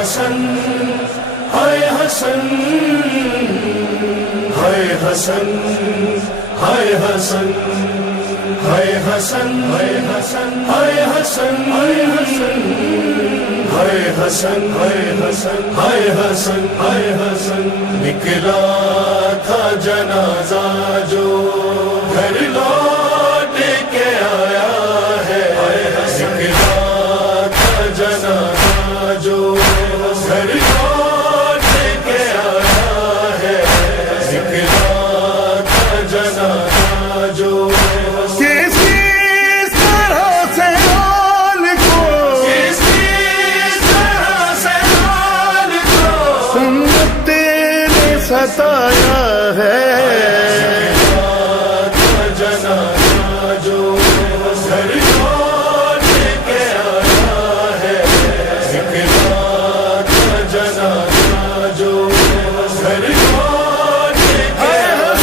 حسن ہائے حسن ہائے حسن ہائے حسن ہائے حسن ہائے حسن ہائے حسن ہائے حسن ہائے حسن ہائے حسن ہائے حسن ہائے حسن نکلا تھا جنازہ جو گھر لوٹ کے آیا ہے نکلا تھا جنازہ جو گھر لوٹ کے آیا ہے نکلا تھا جنازہ جو ستایا ہے جنازہ جو گھر لوٹ کے آیا ہے نکلا تھا جنازہ جو گھر لوٹ کے آیا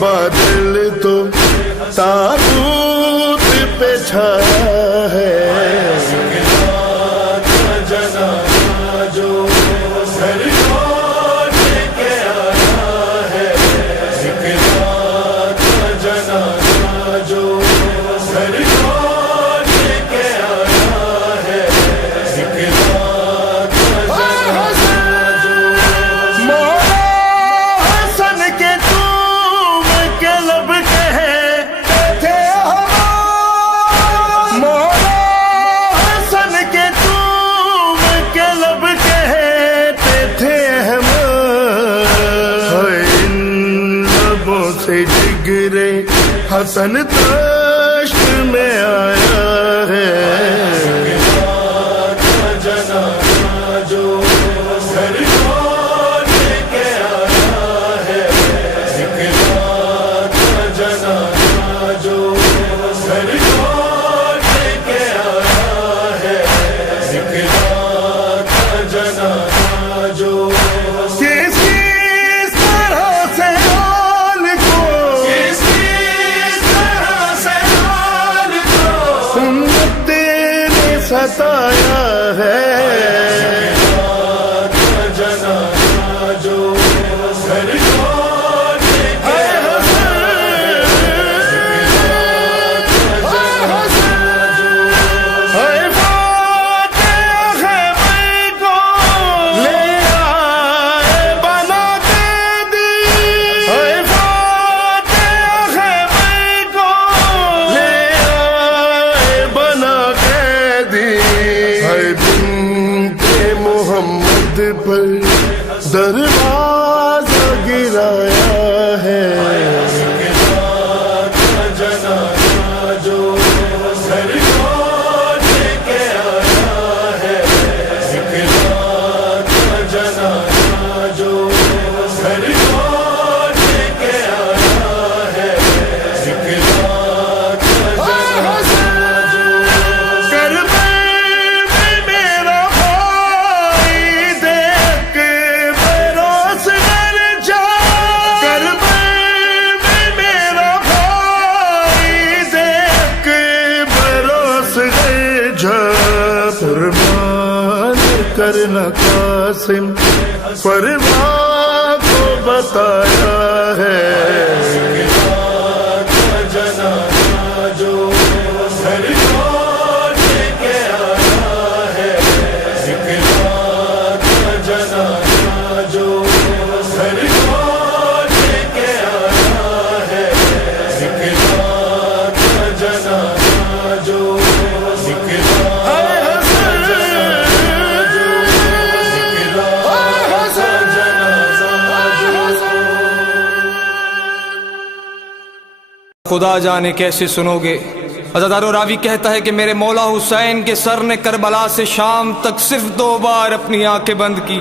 بادل تو تابوت پہ چھایا ہے جنازہ جو گھر لوٹ کے آیا ہے نکلا تھا جنازہ جو گھر لوٹ کے آیا ہے نکلا تھا جنازہ جو مولا حسن کے لب کہتے تھے مولا حسن کے تم کے لب کہتے تھے ہم ان لبوں سے جگرے حسن تشت میں آیا ہے جنازہ جو گھر لوٹ کے آیا ہے نکلا جنازہ جو گھر لوٹ کے آیا ہے نکلا تھا جنازہ جو کس طرح سے حال کو سنت نے ستایا ہے جنازہ جو گھر لوٹ کے پر دروازہ گرایا ہے جنازہ جو گھر لوٹ کے آیا ہے نکلا تھا جنازہ جو گھر لوٹ کے آیا ہے نکلا تھا جنازہ جو قربان کرنا قاسم پرواہ کو بتایا ہے جنازہ جو گھر لوٹ کے آیا ہے نکلا تھا جنازہ جو گھر لوٹ کے آیا ہے نکلا تھا جنازہ جو نکلا خدا جانے کیسے سنو گے. عزادار و راوی کہتا ہے کہ میرے مولا حسین کے سر نے کربلا سے شام تک صرف 2 بار اپنی آنکھیں بند کی.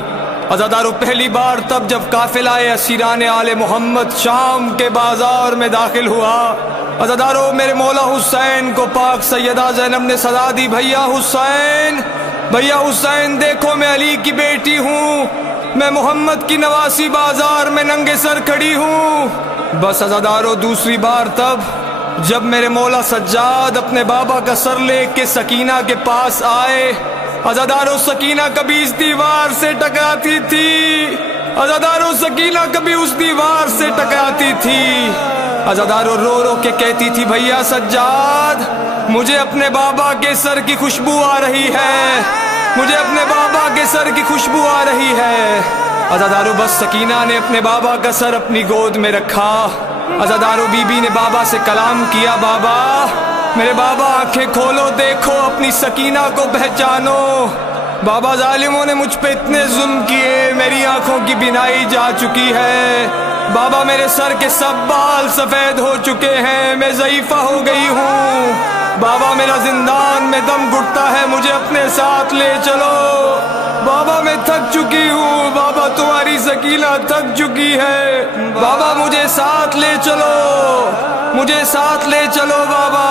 عزادارو پہلی بار تب جب قافلہ اسیران آل محمد شام کے بازار میں داخل ہوا، عزادارو میرے مولا حسین کو پاک سیدہ زینب نے صدا دی، بھیا حسین، بھیا حسین دیکھو میں علی کی بیٹی ہوں، میں محمد کی نواسی بازار میں ننگے سر کھڑی ہوں۔ بس عزادارو دوسری بار تب جب میرے مولا سجاد اپنے بابا کا سر لے کے سکینہ کے پاس آئے، عزادارو سکینہ کبھی اس دیوار سے ٹکراتی تھی، عزادارو سکینہ کبھی اس دیوار سے ٹکراتی تھی، عزادارو رو رو کے کہتی تھی بھیا سجاد مجھے اپنے بابا کے سر کی خوشبو آ رہی ہے، مجھے اپنے بابا کے سر کی خوشبو آ رہی ہے۔ عزادارو بس سکینہ نے اپنے بابا کا سر اپنی گود میں رکھا، عزادارو بی بی نے بابا سے کلام کیا، بابا میرے بابا آنکھیں کھولو، دیکھو اپنی سکینہ کو پہچانو، بابا ظالموں نے مجھ پہ اتنے ظلم کیے، میری آنکھوں کی بینائی جا چکی ہے، بابا میرے سر کے سب بال سفید ہو چکے ہیں، میں ضعیفہ ہو گئی ہوں، بابا میرا زندان میں دم گھٹتا ہے، مجھے اپنے ساتھ لے چلو، بابا میں تھک چکی ہوں، بابا تمہاری سکینہ تھک چکی ہے، بابا مجھے ساتھ لے چلو، مجھے ساتھ لے چلو بابا،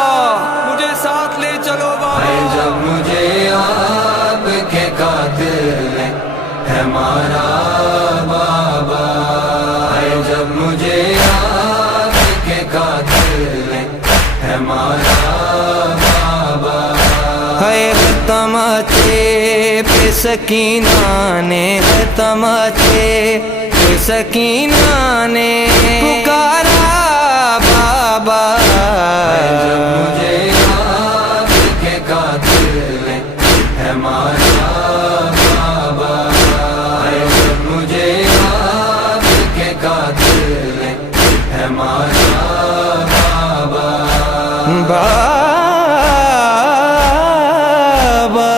مجھے ساتھ لے چلو بابا۔ جب مجھے آپ کے قاتل ہے ہمارا بابا، جب مجھے آپ کے قاتل ہے ہمارا بابا، ہے تماچے پہ سکینہ نے، ہے تماچے پہ سکینہ نے پکارا بابا، جب مجھے آپ کے قاتل ہے ہمارا بابا، جب مجھے آپ کے قاتل ہے ہمارا بابا، بابا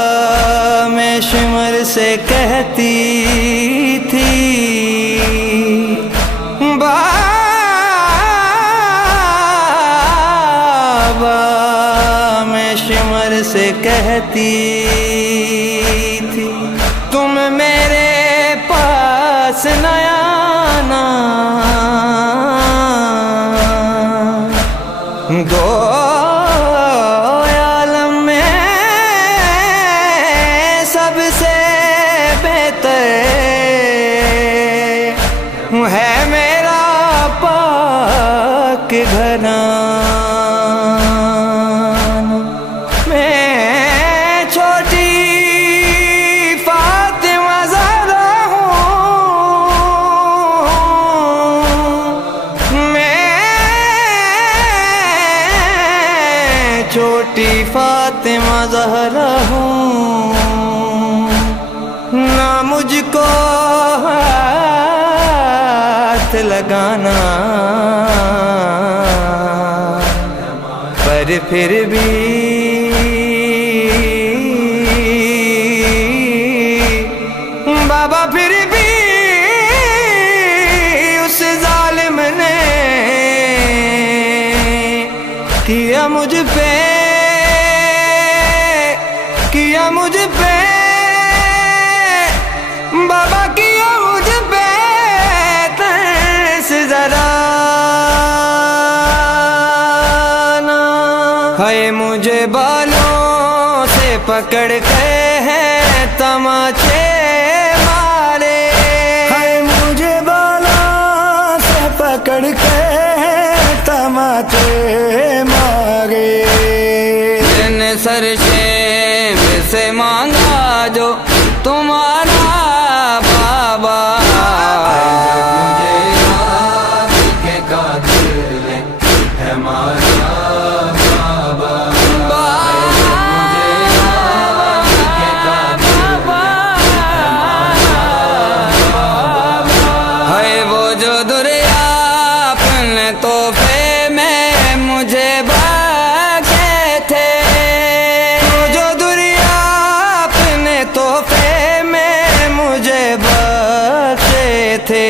میں شمر سے کہتی تھی، شمر سے کہتی تھی تم میرے پاس نہ آنا، دو عالم میں سب سے بہتر ہے میرا پاک گھرانہ، چھوٹی فاطمہ زہرا ہوں، نہ مجھ کو ہاتھ لگانا، پر پھر بھی بابا پھر بھی اس ظالم نے کیا مجھ پہ، کیا مجھ پہ بابا، کیا مجھ پہ ترس ذرا نا، ہے مجھے بالوں سے پکڑ کے ہیں تماچے مارے، ہے مجھے بالوں سے پکڑ کے تماچے مارے، جن سر شیم سے مانگا جو تمہارا بابا، مجھے آپ کے قاتل ہے ہمارا بابا، مجھے آپ کے قاتل ہے ہمارا بابا، ہے وہ جو دریا اپنے تحفے میں مجھے بخشے تھے، جو دریا اپنے تحفے میں مجھے بخشے تھے،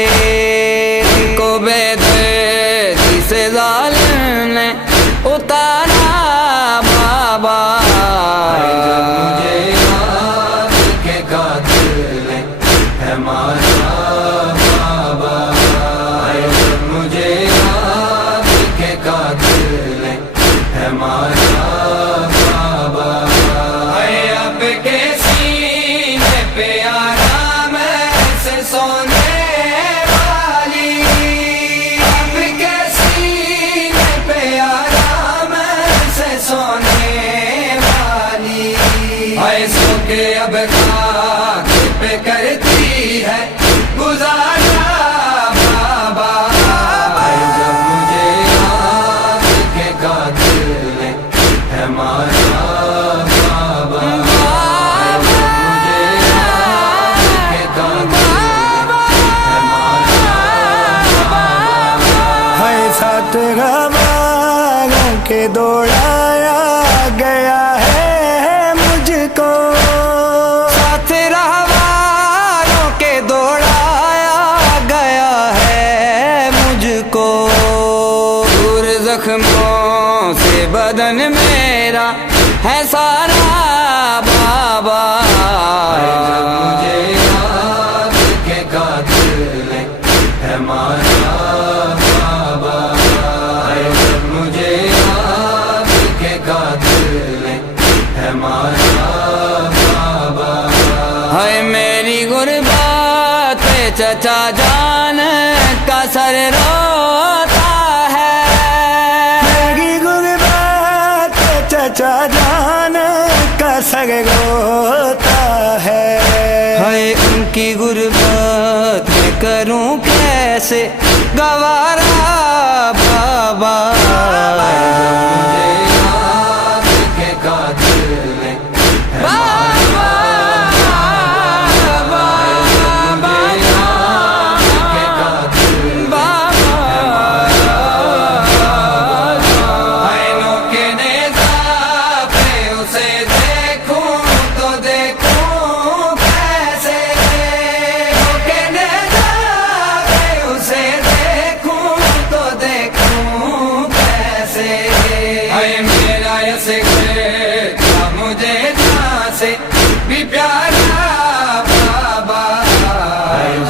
کو بے دردی سے ظالم نے اتارا بابا، مجھے آپ کے قاتل ہے ہمارا سونے والی آپ کے سینے پہ آرام سے سونے والی ہے سو کے اب خاک پہ کرتی ہے گزارا بابا جب مجھے یاد کے قاتل ہے مارا بابا جب مجھے یاد کے قاتل ہے مارا ہے ساتھ غموں کے دوڑایا گیا ہے مجھ کو، ساتھ رہواروں کے دوڑایا گیا ہے مجھ کو، دور زخموں سے بدن میرا ہے سارا بابا جب مجھے یاد کے قاتل ہے مارا بابا جب مجھے یاد کے قاتل ہے مارا بابا ہے میری غربت پہ چچا جان کا سر روتا ہے، میری غربت چچا جان کا سر روتا ہے، ان کی غربت میں کروں کیسے گوارا بابا مجھے یاد کے قاتل ہے مارا بابا مجھے یاد کے قاتل ہے مارا عینوں کے نیزہ پہ اسے دیکھوں تو دیکھوں کیسے، عینوں کے نیزہ پہ اسے دیکھوں تو دیکھوں کیسے، اے میرا یس تھا مجھے جہاں سے بھی پیارا بابا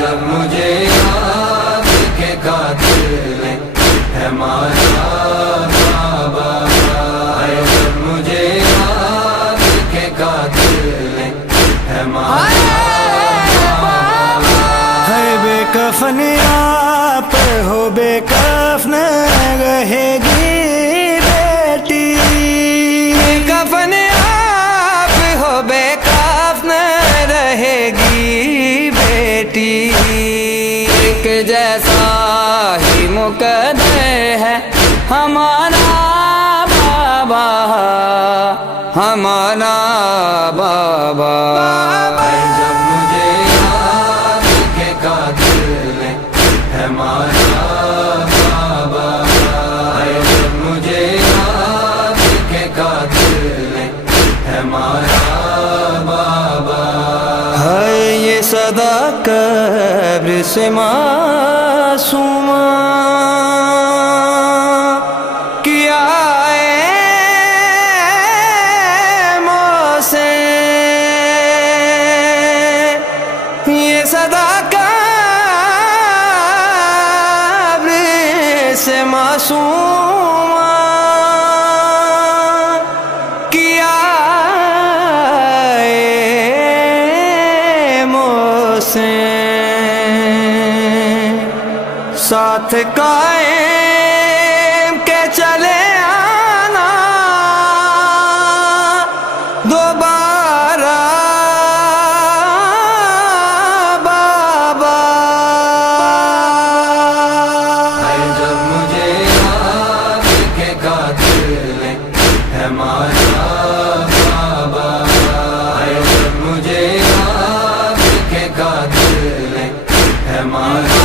جب مجھے یاد کے قاتل ہے مارا بابا جب مجھے یاد کے قاتل ہے مارا ہے بے کفن آپ ہو بے کفن رہے گی بیٹی، کفن آپ ہو بے کفن رہے گی بیٹی، ایک جیسا ہی مقدر ہے ہمارا بابا ہمارا بابا جب مجھے یاد کے قاتل ہے مارا بابا جب مجھے یاد کے قاتل ہے مارا بابا ہے یہ صدا قبر سے معصومہ کیا یہ صدا قبر سے معصوم کیا محسن ساتھ قائم کے چلے آنا دوبارہ بابا جب مجھے یاد کے قاتل ہے مارا بابا جب مجھے یاد کے قاتل ہے مارا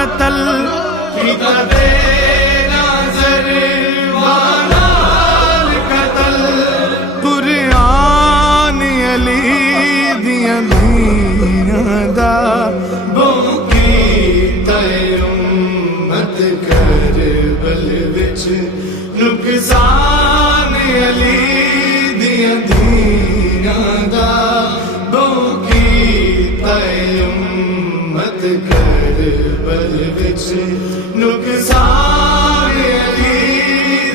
قتل کیتا تیرا ظربانال قتل قرآن علی دیاں دھیاں دا بوکی تے امت کربل وچ نقصان علی دیاں دھیاں دا بوکی تے امت کربل وچ نقصان علی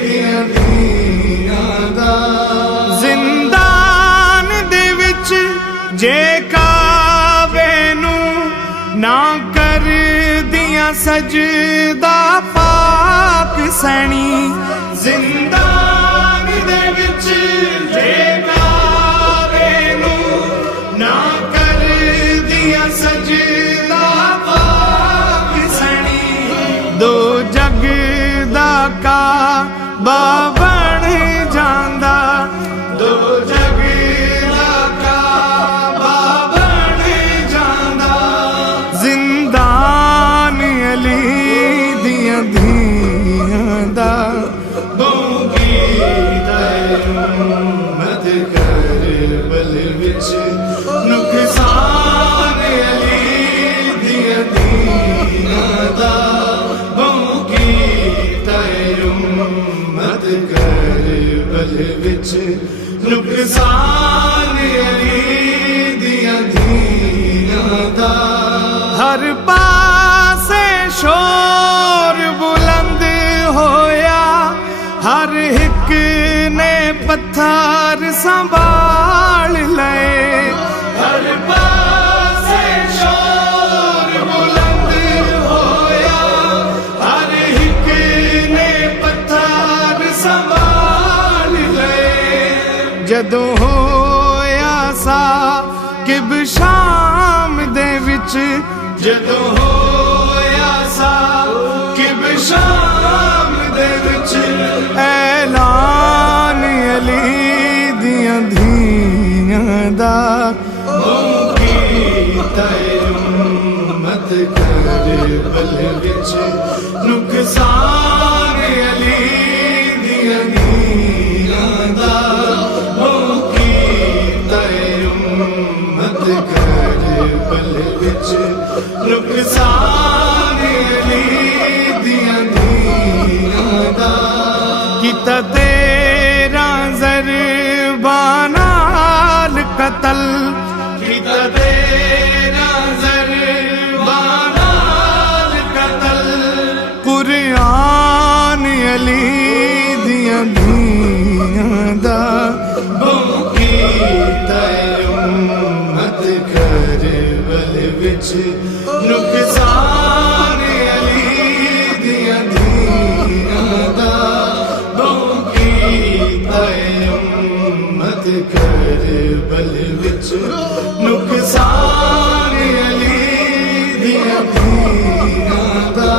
دیاں دھیاں دا زندان دے وچ جے کعبے نوں نہ کر دیاں سجدہ پاک سینی زندان دے وچ جے کعبے نوں نہ کر دیا سجدہ پاک سنی دو جگ دا کعبہ بن جاندا دو جگ دا کعبہ بن جاندا زندان علی دیاں دھیاں دا بوکی تے امت کربل وچ نقصان علی دیاں دھیاں دا بوکی تے امت کربل وچ نقصان علی دیاں دھیاں دا ہر پاسے شور بلند ہویا ہر ایک نے پتھر سنبھال لے ہر پاسے شور بلند ہویا ہر ایک نے پتھر سنبھال لے جدوں ہویا سا کب شام دے وچ جدوں ہویا سا کب شام دے وچ اعلان علی دیاں دھیاں دا بوکی تے امت کربل وچ نقصان علی دیاں دھیاں دا بوکی تے امت کربل وچ نقصان علی دیاں دھیاں دا کیتا تیرا ضربانال قتل کیتا تیرا ضربانال قتل قرآن علی دیاں دھیاں دا بوکی تے امت کربل وچ نقصان علی دیاں دھیاں دا بوکی تے امت کربل وچ نقصان علی دیاں دھیاں دا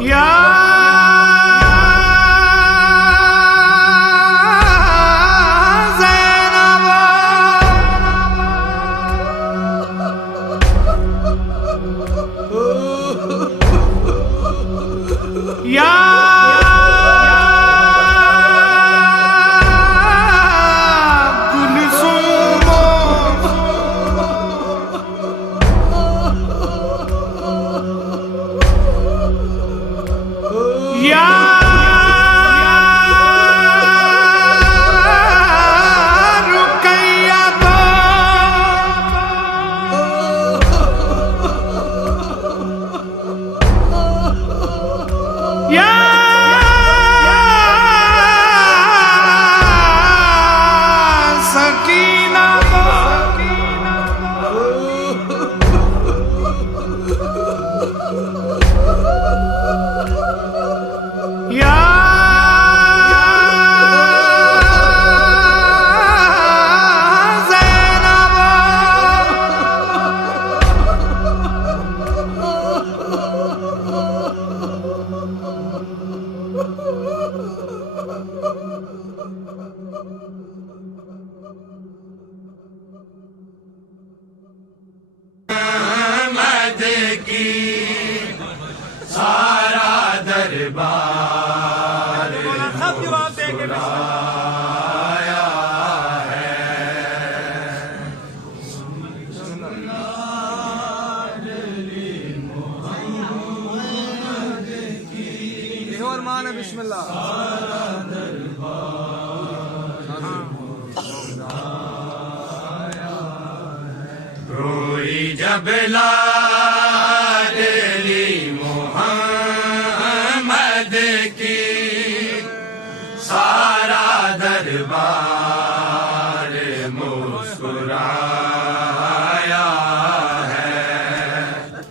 یا روئی جب لاڈلی محمد کی سارا دربار مسکرایا ہے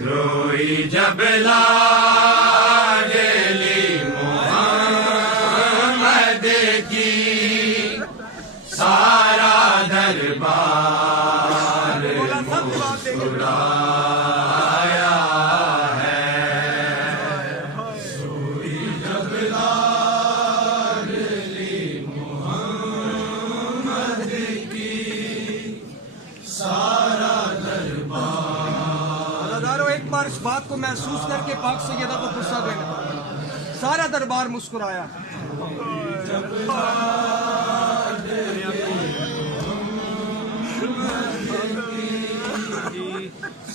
روئی جب لاڈلی محمد کی سارا دربار مسکرایا ہے روئی جب لاڈلی محمد کی سارا دربار عزادارو ایک بار اس بات کو محسوس کر کے پاک سیدہ کو غصہ دینا سارا دربار مسکرایا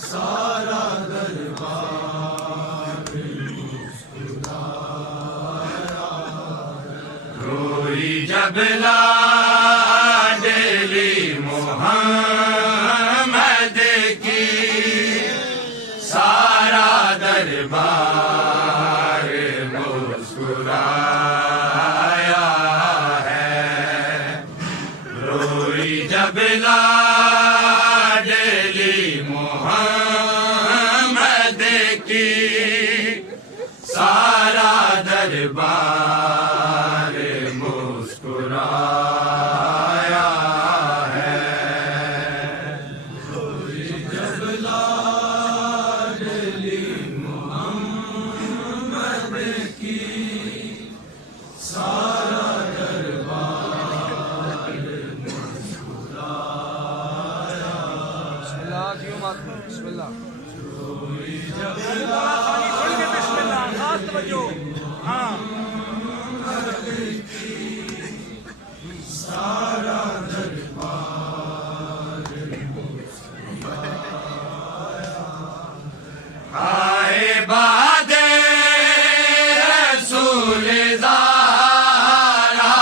سارا دربار روئی جب لاڈلی محمد کی سارا دربار مسکرایا ہے روئی جب لاڈلی محمد کی سارا دربار مسکرایا ہے روئی جب لاڈلی محمد کی سارا دربار مسکرایا بسم اللہ روئی جب بسم اللہ خاص توجہ ہاں سارا دربار آئے باد رسول زارا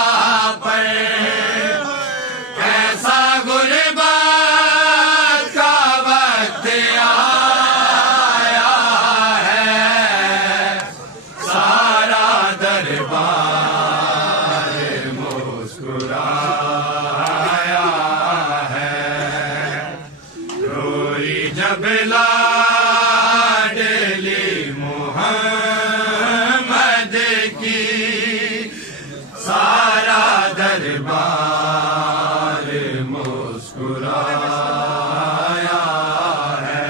پر کیسا غربت کا وقت آیا ہے سارا دربار مسکرایا ہے روئی جب لاڈلی محمد کی سارا دربار مسکرایا ہے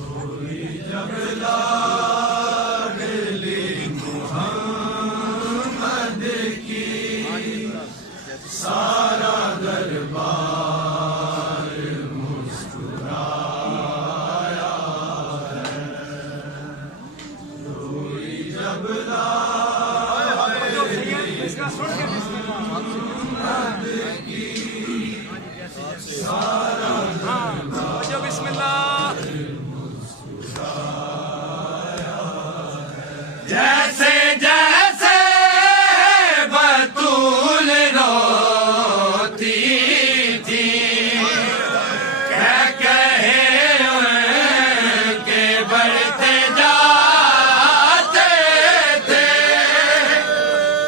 روئی جب لاڈلی محمد کی سارا دربار مسکرایا ہے روئی جب اس کا سن کے بسم اللہ کی سارا توجہ بسم اللہ جیسے جیسے بطول روتی تھی کہے ان کے بڑھتے جاتے تھے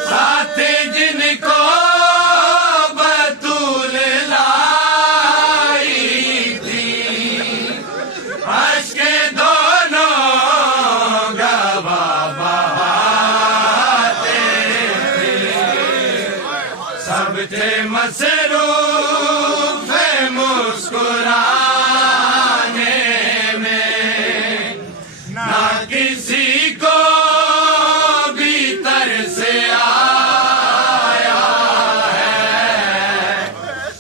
ساتھ جن کو بطول لائی تھی اشک دونوں گواہ بہاتے تھے سب تھے مصروف مسکرانے میں نہ کسی کو بھی ترس آیا ہے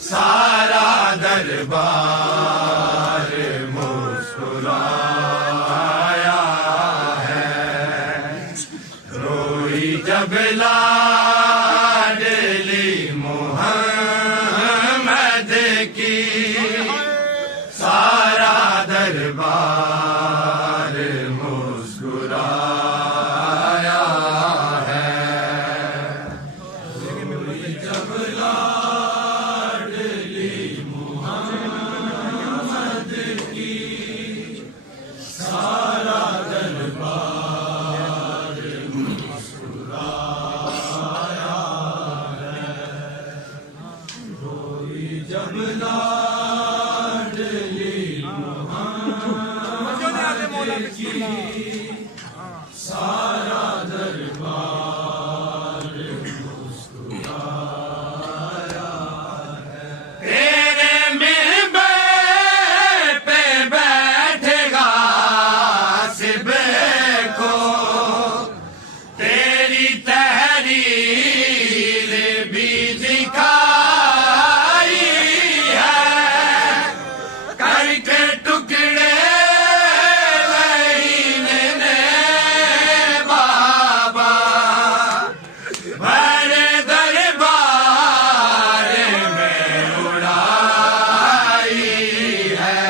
سارا دربار مسکرایا ہے روئی جب لاڈلی محمد کی سارا دربار مسکرایا تیرے منبر پہ بیٹھے گا سب کو تیری تحریر بھی دکھائی ہے کر کے ٹکڑے لعین نے بابا بڑے دربار میں اڑائی ہے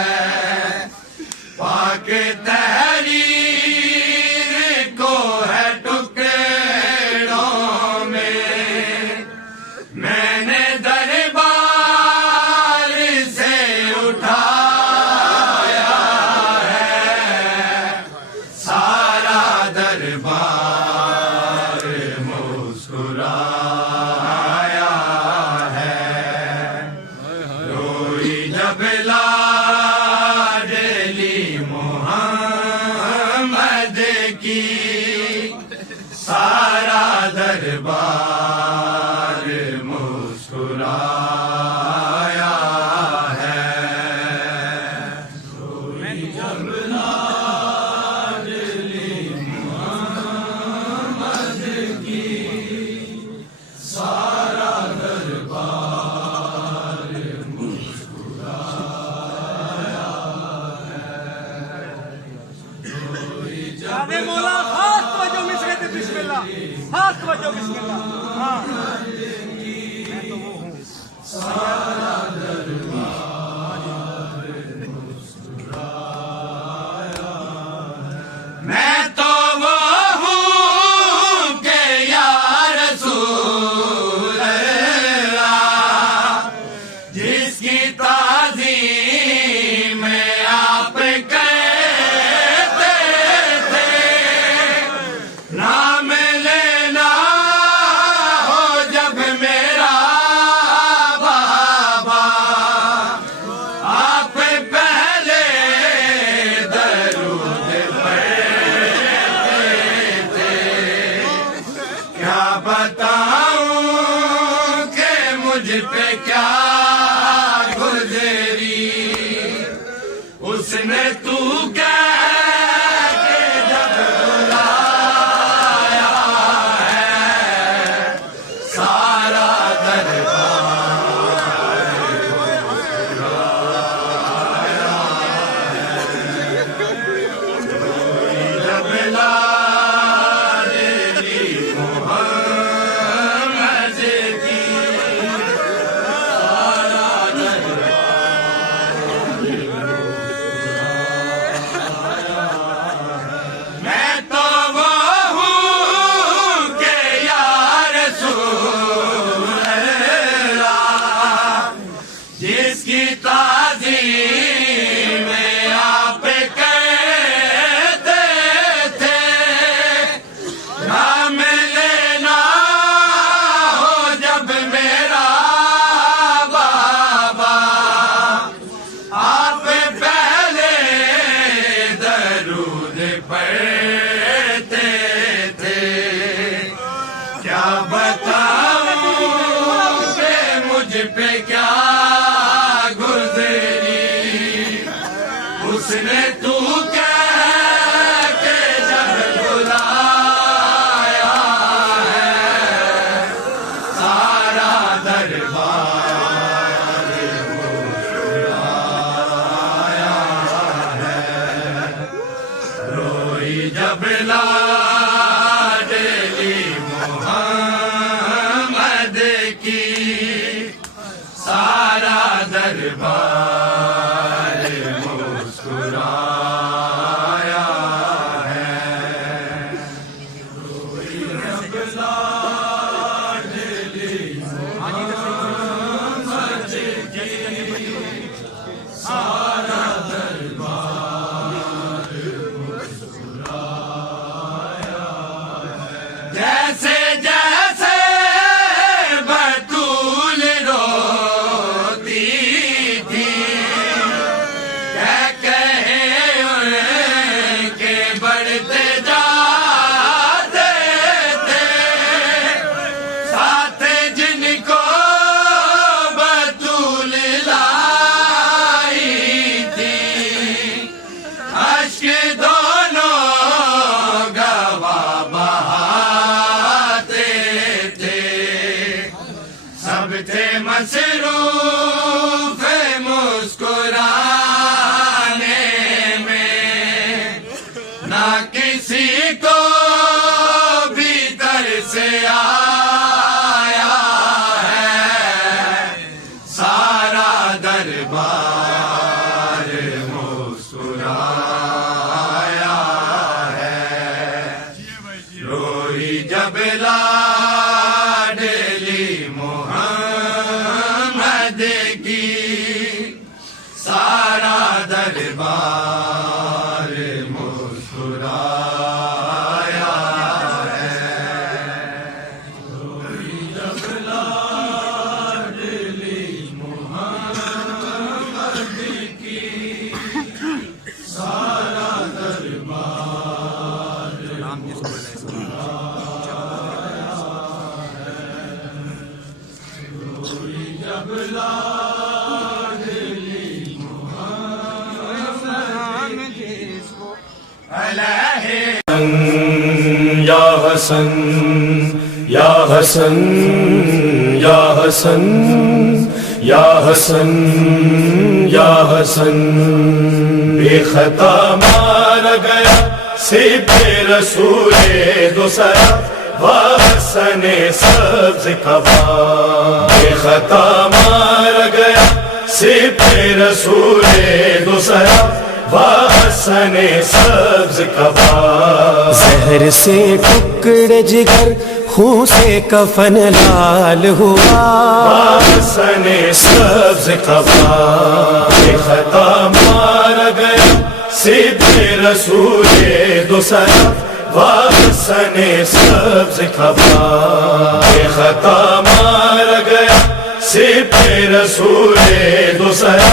پاک تحریر کو ہے ٹکڑوں میں نے دربار سے اٹھایا ہے سارا دربار مسکرایا ہے روئی جب لاڈلی محمد کی سارا دربار مسکرایا ہے روئی جب لاڈلی محمد کی سارا دربار مسکرایا آگے مولا خاص توجہ مصرے تے بسم اللہ خاص توجہ بسم اللہ ہاں میں تو وہ ہوں میں تو وہ ہوں کہ یا رسول اللہ جس کی تعظیم آپ کرتے تھے نام لینا ہو جب میرا بابا آپ پہلے درود کیا بتاؤں کہ مجھ پہ کیا گزری اس نے تو کہہ کے جب بلایا ہے سارا جب لاڈلی محمد کی میں تو وہ ہوں کہ یا رسول اللہ جس کی تعظیم آپ کرتے تھے نام لینا ہو جب میرا بابا آپ پہلے درود پڑھتے تھے کیا بتاؤں کہ مجھ پہ کیا گزری اس نے تو کہہ کے جب بلایا ہے سارا دربار مسکرایا ہے روئی جب لاڈلی محمد کی سارا دربار مسکرایا ہے روئی جب لاڈلی سب تھے مصروف مسکرانے میں، نہ کسی کو بھی ترس آیا ہے، سارا دربار مسکرایا ہے، روئی جب لاڈلی محمد کی، سارا دربار مسکرایا ہے، روئی جب لاڈلی محمد کی، سارا دربار جب لاڈلی محمد علیہ یا حسن یا حسن یا حسن یا حسن یا حسن، بے خطا مارا گیا سب رسول دوسرا وحسن سبز کبا، بے خطا مارا گیا سب رسول دوسرا وحسن سبز کبا، زہر سے ٹکڑے جگر، خون سے کفن لال ہوا، وحسن سبز کبا، بے خطا مارا گیا سب رسول دوسرا وحسن سبز کبا، بے خطا مارا گیا سب رسول دوسرا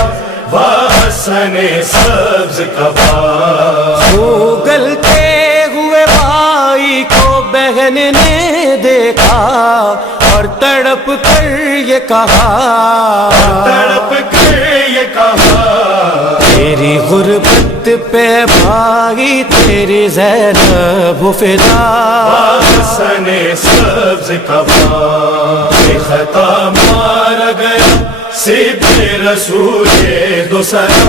وحسن سبز کبا، وہ گلتے ہوئے بھائی کو بہن نے دیکھا اور تڑپ کر یہ کہا، تڑپ کر یہ کہا، تیری غربت پہ بھائی تیری زینب فدا، وحسن سبز کبا، بے خطا مارا گیا سب رسول دوسرا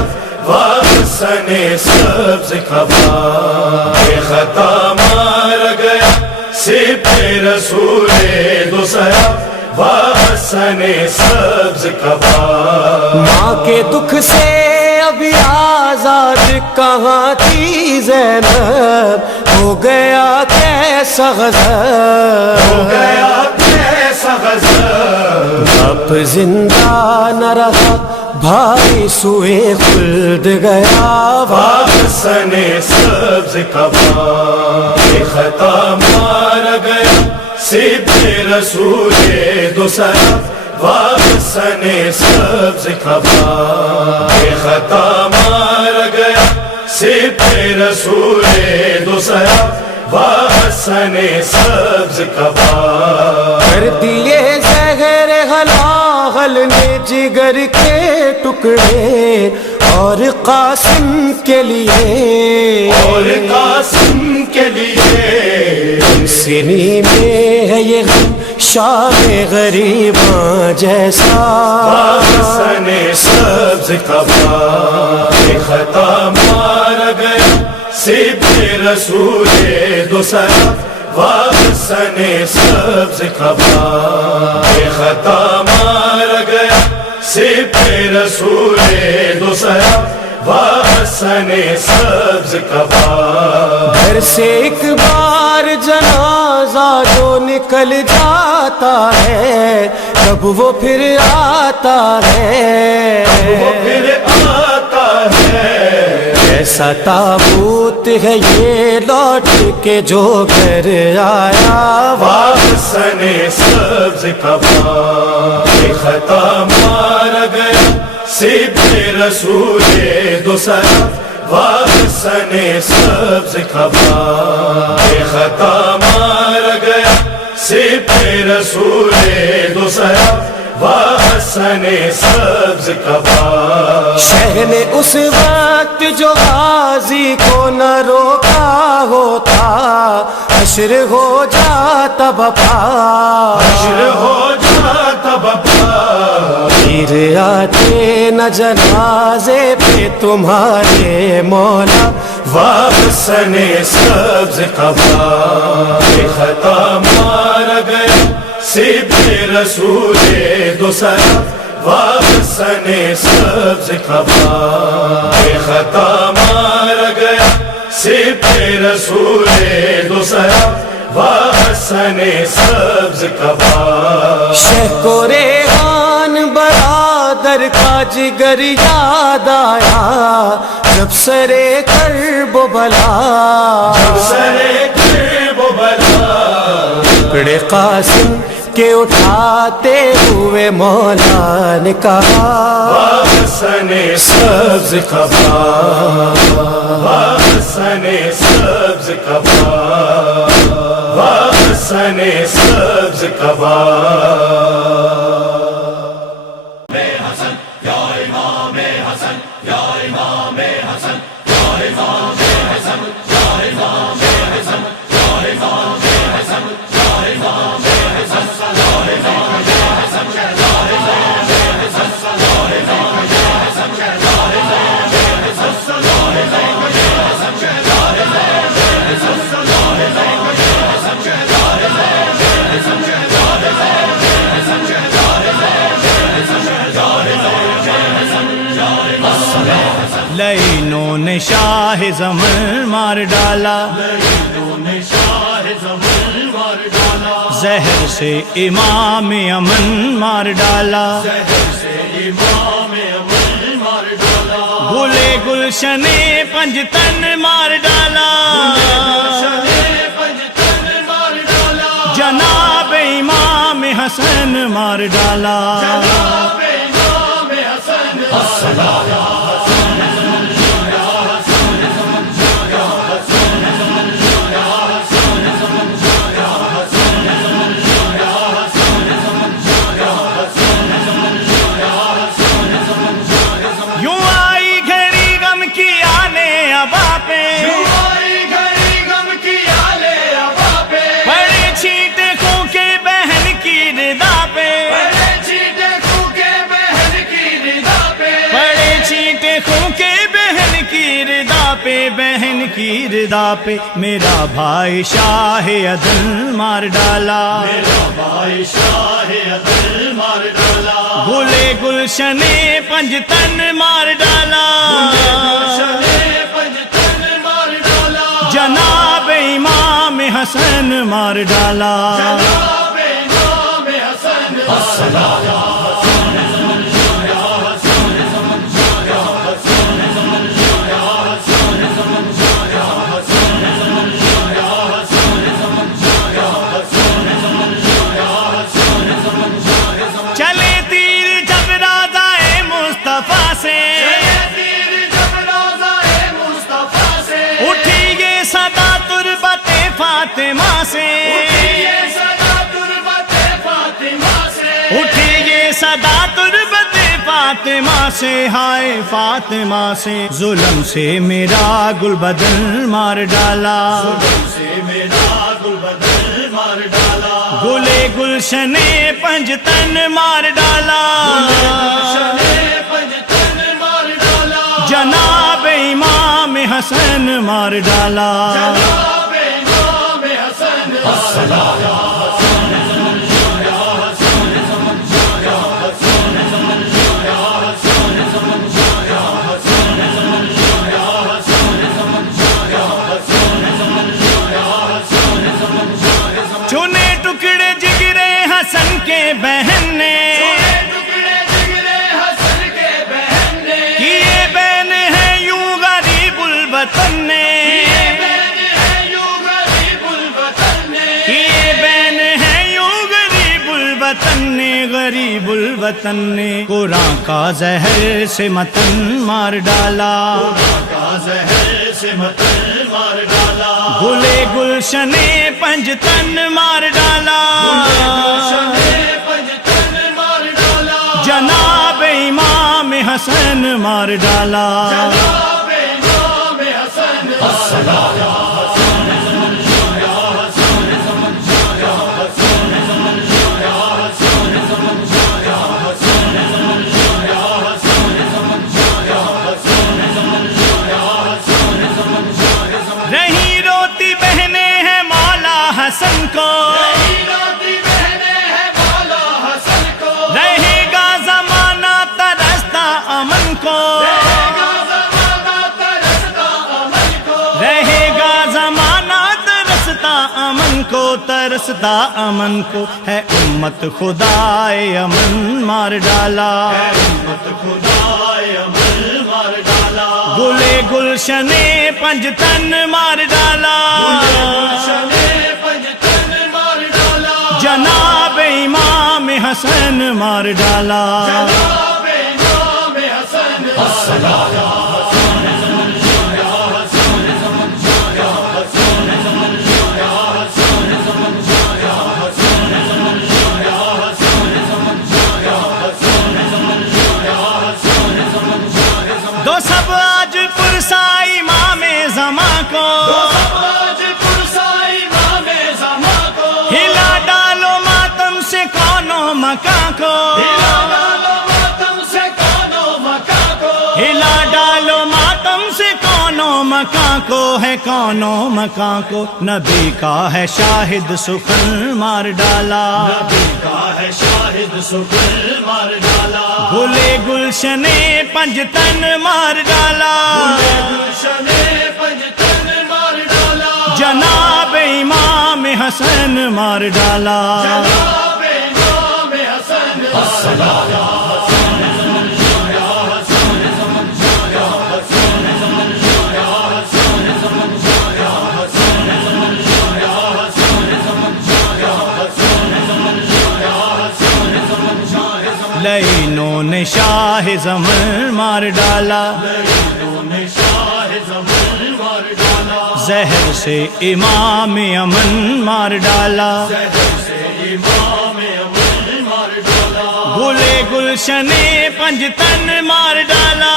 وحسن سبز کبا، بے خطا مارا گیا سب رسول دوسرا وحسن سبز کبا، ماں کے دکھ سے ابھی آزاد کہاں تھی زینب، ہو گیا کیسا غضب، ہو گیا کیسا غضب، اب زندہ نہ رہا بھائی سوئے خلد گیا، وحسن سبز کبا، بے خطا مارا گیا سب رسول دوسرا وحسن سبز کبا، بے خطا مارا گیا سب رسول دوسرا وحسن سبز کبا، کر دیے زہر حلاحل نے جگر کے ٹکڑے اور قاسم کے لیے، اور قاسم کے لیے سینی میں ہے یہ غم شام غریباں جیسا، وحسن سبز کبا، بے خطا مارا گیا سب رسول دوسرا وحسن سبز کبا، بے خطا مارا گیا سب رسول دوسرا وحسن سبز کبا، گھر سے ایک بار جنازہ جو نکل جاتا ہے کب وہ پھر آتا ہے، وہ پھر آتا ہے، ایسا تابوت ہے یہ لوٹ کے جو گھر آیا، وحسن سبز کبا، بے خطا مارا گیا سب رسول دوسرا وحسن سبز کبا، بے خطا مارا گیا سب رسول دوسرا وحسن سبز کبا، شہ نے اس وقت جو غازی کو نہ روکا ہوتا حشر ہو جاتا بپا، حشر ہو جاتا بپا، آتے نہ جنازے پہ تمہارے مولا، واپسن سبز قبا خطا مارا گیا سب رسول دوسرا، واپسن سبز قبا خطا مارا گیا سب رسول دوسرا، واپسن سبز قبا شیخ کو ریحان برادر کا جگر یاد آیا، جب سرے کرب و بلا، سرے کرب و بلا، ٹکڑے قاسم کے اٹھاتے ہوئے مولا نے کہا، واپسن سبز قبا، واپسن سبز قبا، واپسن سبز قبا۔ لینوں نے شاہ زمن مار ڈالا، زہر سے امام امن مار ڈالا، گلے گلشن پنجتن مار ڈالا، جناب امام حسن مار ڈالا، یوں آئی گھڑی غم کی آنے ابا پہ، پڑے چھینٹے خوں کے بہن کی ردا پہ، پڑے چھینٹے خوں کے بہن کی ردا پہ، بہن کی ردا پہ میرا بھائی شاہ عدل مار ڈالا، گلے گلشن پنجتن مار ڈالا، جناب امام حسن مار ڈالا، چلے تیر جب رازائے مصطفیٰ سے، اٹھی یہ صدا تربت فاطمہ سے، اٹھی یہ صدا تربت فاطمہ سے، ہائے فاطمہ سے، ظلم سے میرا گل بدن مار ڈالا، گلے گلشن پنجتن مار ڈالا، جناب امام حسن مار ڈالا، چنے ٹکڑے جگرے حسن کے بہن نے، کیے بین ہے یوں غریب الوطن نے، کیے بین ہے یوں غریب الوطن نے، غریب الوطن نے قرآن کا زہر سے متن مار ڈالا، گلے گلشن پنجتن مار ڈالا، جناب امام حسن مار ڈالا، برستا امن کو، ہے امت خدائے امن مار ڈالا، امت خدائے امن مار ڈالا، گلے گلشن پنجتن مار ڈالا، گلشن پنجتن مار ڈالا، جناب امام حسن مار ڈالا، جناب امام حسن الصلاۃ دو سب آج پرسا امام زماں کو، آج پرسا امام زماں کو، ہلا ڈالو ماتم سے کونو مکاں کو، ماتم سے کونو مکاں کو، ہلا ڈالو ماتم سے کونو مکاں کو، ہے کونو مکاں کو، نبی کا ہے شاہد سخن مار ڈالا، نبی کا ہے شاہد سخن مار ڈالا، گلے گلشن پنجتن مار ڈالا، گلشن پنجتن مار ڈالا، جناب امام حسن مار ڈالا، جناب امام حسن الصلاۃ لینوں نے شاہ زمن مار ڈالا، شاہ زمن مار ڈالا، زہر سے امام امن مار ڈالا، سے امام امن مار ڈالا، گلے گلشن پنجتن مار ڈالا،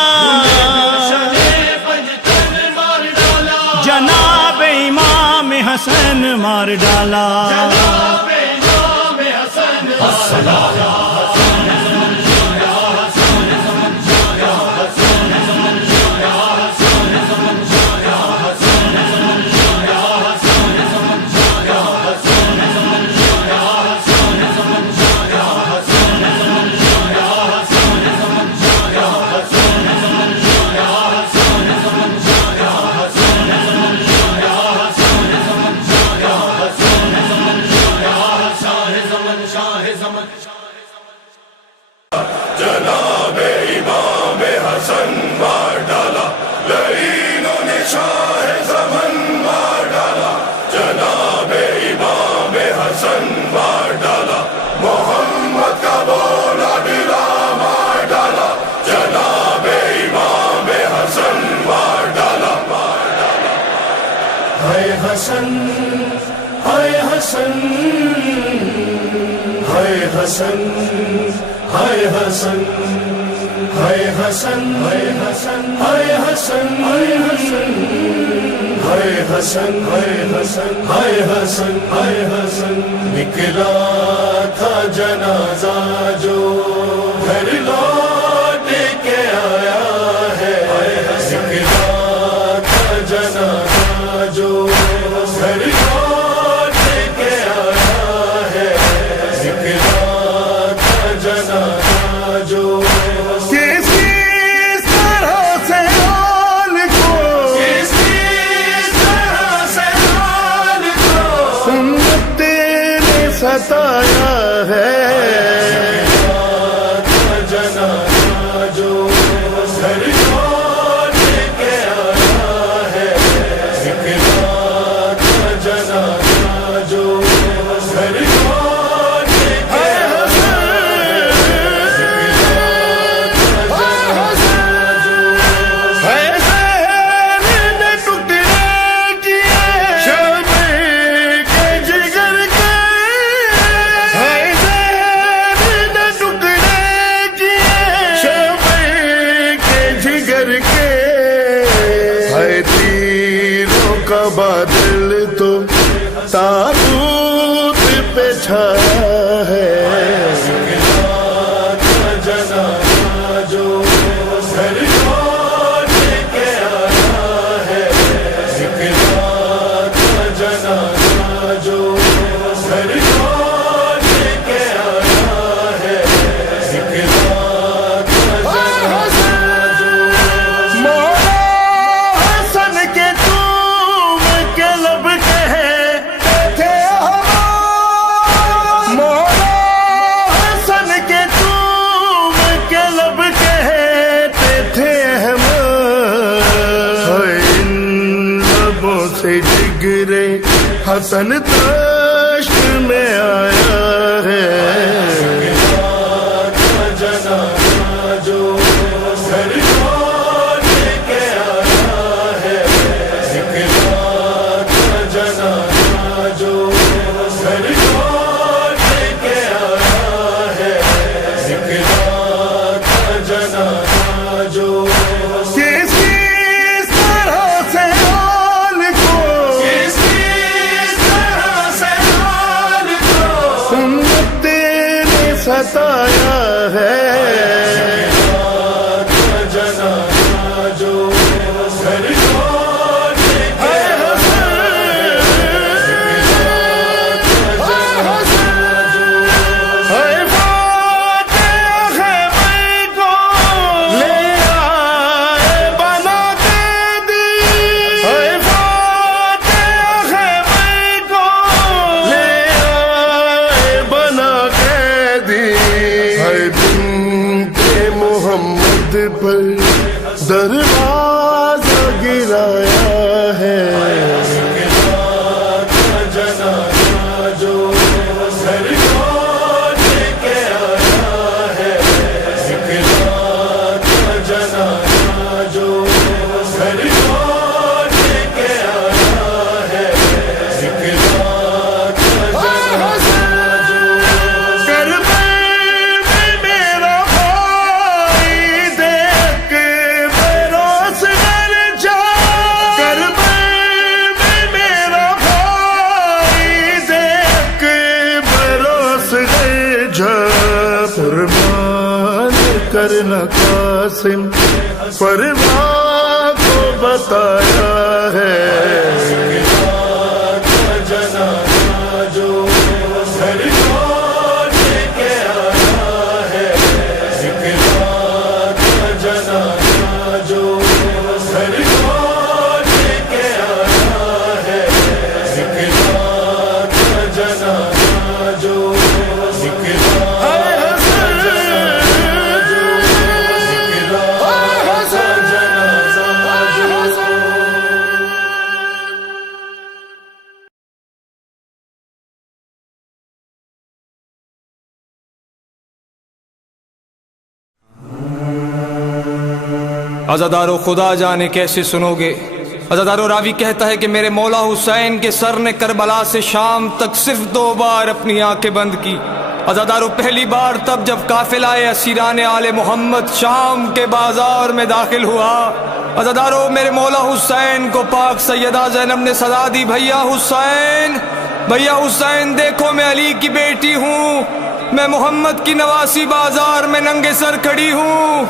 پنجتن مار ڈالا، جناب امام حسن مار ڈالا، جناب امام حسن الصلاۃ جناب امام حسن مار ڈالا، لعینوں نے شاہ زمن مار ڈالا، جناب امام حسن مار ڈالا، محمد کا بولا بلا مار ڈالا، جناب امام حسن مار ڈالا، ہائے حسن ہائے حسن ہائے حسن ہائے حسن ہائے حسن ہائے حسن ہائے حسن ہائے حسن ہائے حسن ہائے حسن ہائے حسن ہائے حسن، نکلا تھا جنازہ جو گھر لوٹ کے آیا ہے، نکلا تھا جنازہ جو گھر لوٹ کے آیا ہے، نکلا تھا جنازہ جو ستایا ہے، تن تشت میں آیا ہے ستایا ہے پر دروازہ گرایا ہے قربان کرنا قاسم پرواں کو بتایا ہے عزادارو خدا جانے کیسے سنو گے. عزادارو راوی کہتا ہے کہ میرے مولا حسین کے سر نے کربلا سے شام تک صرف 2 بار اپنی آنکھیں بند کی. عزادارو پہلی بار تب جب قافلہ اسیران آل محمد شام کے بازار میں داخل ہوا. عزادارو میرے مولا حسین کو پاک سیدہ زینب نے صدا دی, بھیا حسین, بھیا حسین دیکھو میں علی کی بیٹی ہوں, میں محمد کی نواسی بازار میں ننگے سر کھڑی ہوں.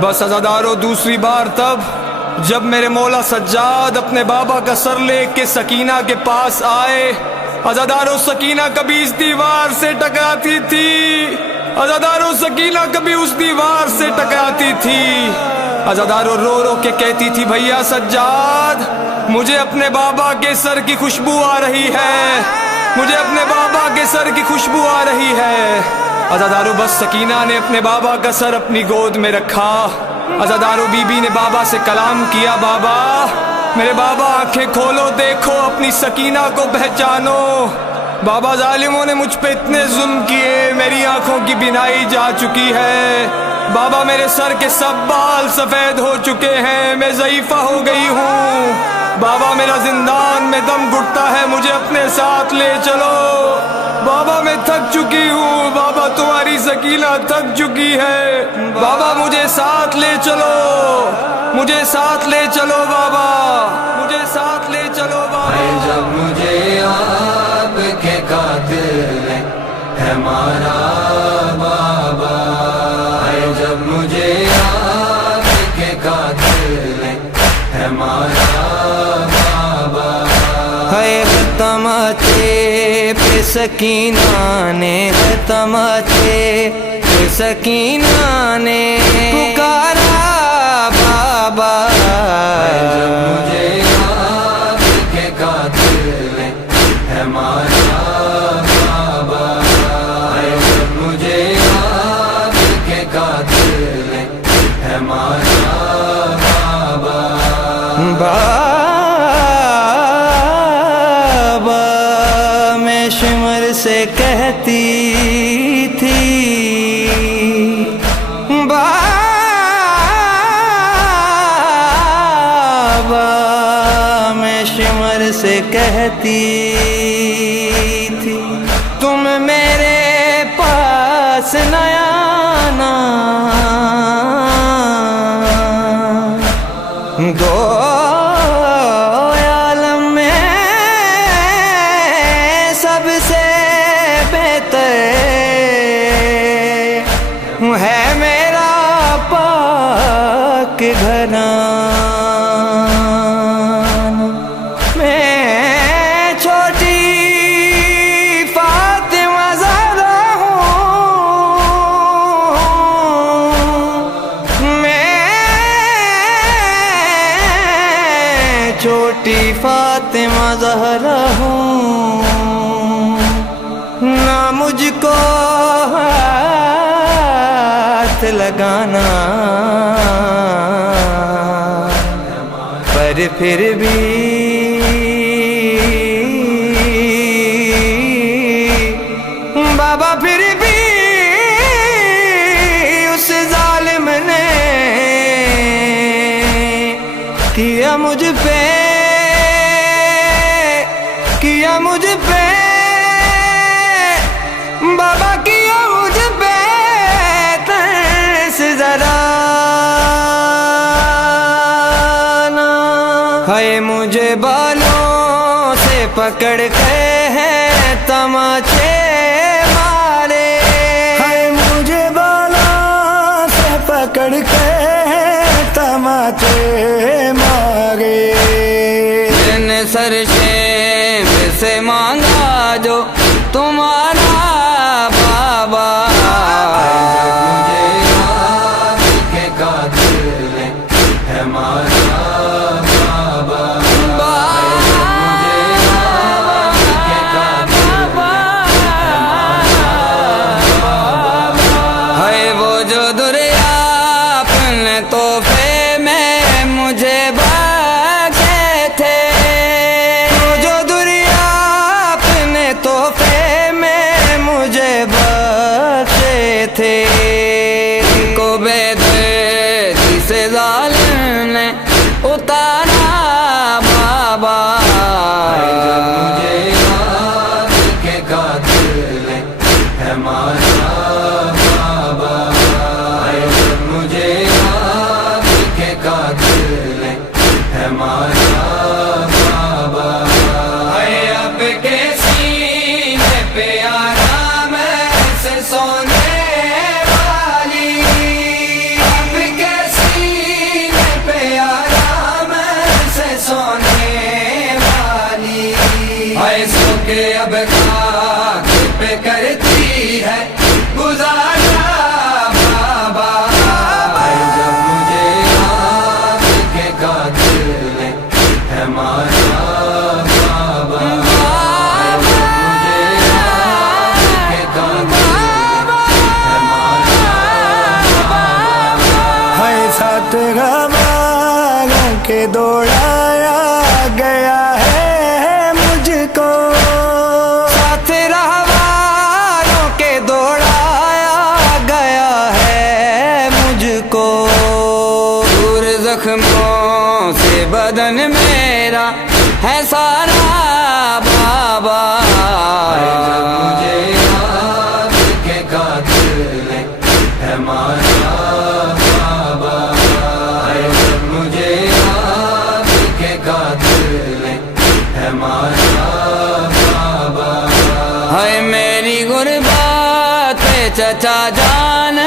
بس عزادارو دوسری بار تب جب میرے مولا سجاد اپنے بابا کا سر لے کے سکینہ کے پاس آئے. عزادارو سکینہ کبھی اس دیوار سے ٹکراتی تھی, عزادارو سکینہ کبھی اس دیوار سے ٹکراتی تھی. عزادارو رو رو کے کہتی تھی, بھیا سجاد مجھے اپنے بابا کے سر کی خوشبو آ رہی ہے, مجھے اپنے بابا کے سر کی خوشبو آ رہی ہے. عزادارو بس سکینہ نے اپنے بابا کا سر اپنی گود میں رکھا. عزادارو بی بی نے بابا سے کلام کیا, بابا میرے بابا آنکھیں کھولو, دیکھو اپنی سکینہ کو پہچانو. بابا ظالموں نے مجھ پہ اتنے ظلم کیے, میری آنکھوں کی بینائی جا چکی ہے. بابا میرے سر کے سب بال سفید ہو چکے ہیں, میں ضعیفہ ہو گئی ہوں. بابا میرا زندان میں دم گھٹتا ہے, مجھے اپنے ساتھ لے چلو. بابا میں تھک چکی ہوں, بابا تمہاری سکینہ تھک چکی ہے. بابا مجھے ساتھ لے چلو, مجھے ساتھ لے چلو بابا, مجھے ساتھ لے چلو بابا. جب مجھے آپ کے قاتل ہے ہمارا بابا, جب مجھے آپ کے قاتل ہے ہمارا بابا. ہے تماچے پہ سکینہ نے, ہے تماچے پہ سکینہ نے پکارا بابا. جب مجھے آپ کے قاتل ہے ہمارا بابا, جب مجھے آپ کے قاتل ہے ہمارا بابا. بابا کہتی تھی تم میرے پاس نہ آنا، دو عالم میں سب سے بہتر ہے میرا پاک گھرانہ، میں چھوٹی فاطمہ زہرا ہوں، میں چھوٹی فاطمہ زہرا ہوں، نہ مجھ کو ہاتھ لگانا، پر پھر بھی بابا پھر بھی اس ظالم نے کیا مجھ پہ، کیا مجھ پہ، بابا کیا مجھ پہ ترس ذرا نا، ہے مجھے بالوں سے پکڑ کے ہیں تماچے مارے، ہے مجھے بالوں سے پکڑ کے تماچے مارے، جن سر شیم سے مانگا جو تمہارا بابا، مجھے یاد کے قاتل ہے ہمارا بابا، مجھے یاد کے قاتل ہے ہمارا بابا، ہے وہ جو دریا اپنے تحفے میں مجھے بخشے تھے، وہ جو دریا اپنے تحفے میں مجھے بخشے تھے، ان کو بے دردی سے ظالم نے اتارا بابا، مجھے یاد کے قاتل ہے ہمارا بابا، مجھے یاد کے قاتل ہے ہمارا بابا، اب کے سینے پہ آرام سے سونے والی، اب کے سینے پہ آرام سے سونے والی، ایسو کے اب خاک پہ کرتی ہے گزارا بابا، جب مجھے یاد کے قاتل ہے ہمارا بابا، مجھے یاد کے قاتل ہے ہمارا بابا، ہے ساتھ غموں کے دوڑایا گیا ہے مجھ کو، ساتھ رہواروں کے دوڑایا گیا ہے مجھ کو، دور زخموں سے بدن میرا ہے سارا بابا، مجھے یاد کے قاتل ہے ہمارا بابا، مجھے یاد کے قاتل ہے ہمارا بابا، ہے میری غربت چچا جان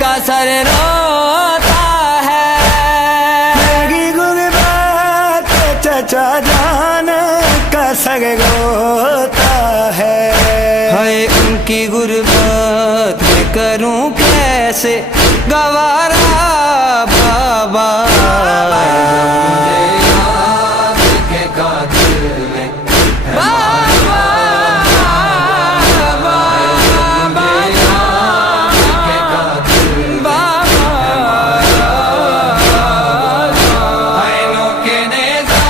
کا سر روتا ہے، میری غربت چچا جان کا سر روتا ہے، ان کی غربت میں کروں کیسے گوارا بابا، مجھے یاد کے قاتل ہے ہمارا بابا، مجھے یاد کے قاتل ہے ہمارا بابا، عینوں کے نیزہ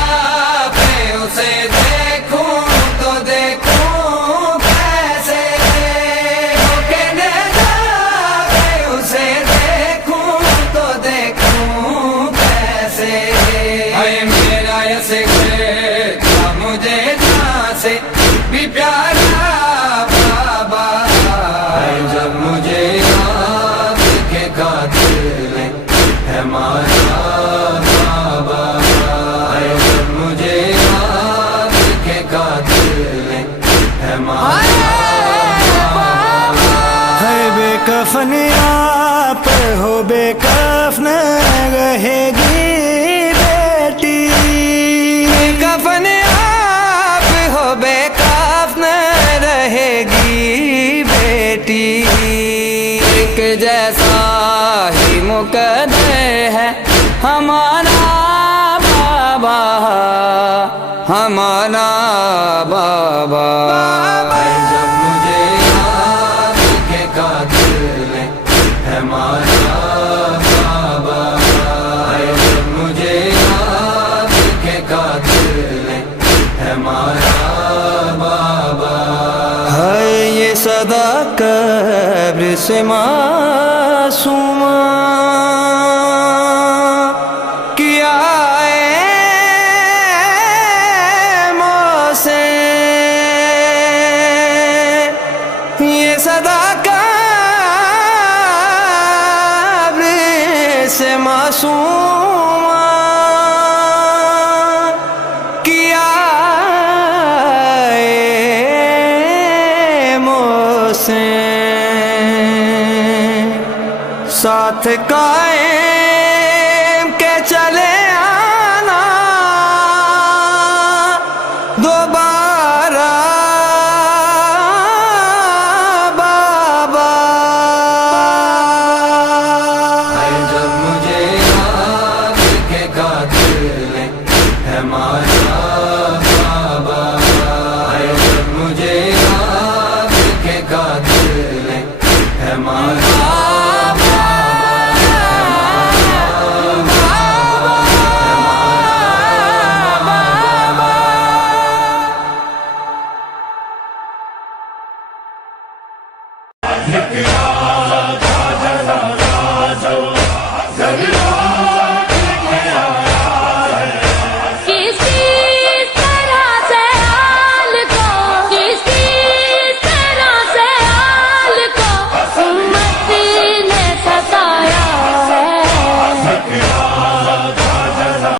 پہ اسے دیکھوں تو دیکھوں کیسے، عینوں کے نیزہ پہ اسے دیکھوں تو دیکھوں قاتل ہے مارا بابا ہے جب مجھے یاد کے قاتل ہے مارا ہے بے کفن آپ ہو بے کفن رہے گی بیٹی کفن آپ ہو بے کفن رہے گی بیٹی ایک جیسا ہی مقدر ہے ہمارا بابا ہمارا بابا جب مجھے یاد کے قاتل ہے مارا بابا جب مجھے یاد کے قاتل ہے مارا بابا ہے یہ صدا قبر سے معصومہ کیا یہ صدا قبر سے معصوم کیا محسن ساتھ قائم